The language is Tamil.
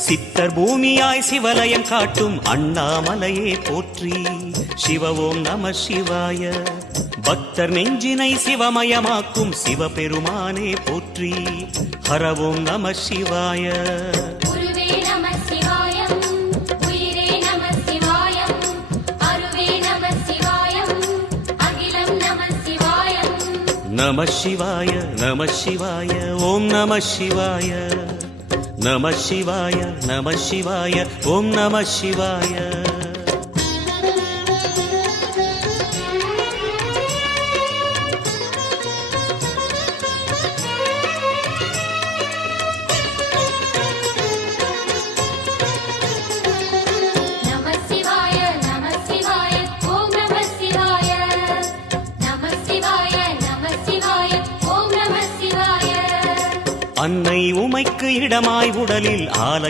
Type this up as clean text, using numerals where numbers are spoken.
சித்தர் பூமியாய் சிவலயம் காட்டும் அண்ணாமலையே போற்றி. சிவ ஓம் நம சிவாய. பக்தர் நெஞ்சினை சிவமயமாக்கும் சிவபெருமானே போற்றி. ஹர ஓம் நம சிவாய. நம சிவாய நம சிவாய ஓம் நம சிவாய. நம சிவாய நம சிவாய ஓம் நம சிவாய. அன்னை உமைக்கு இடமாய் உடலில் ஆலை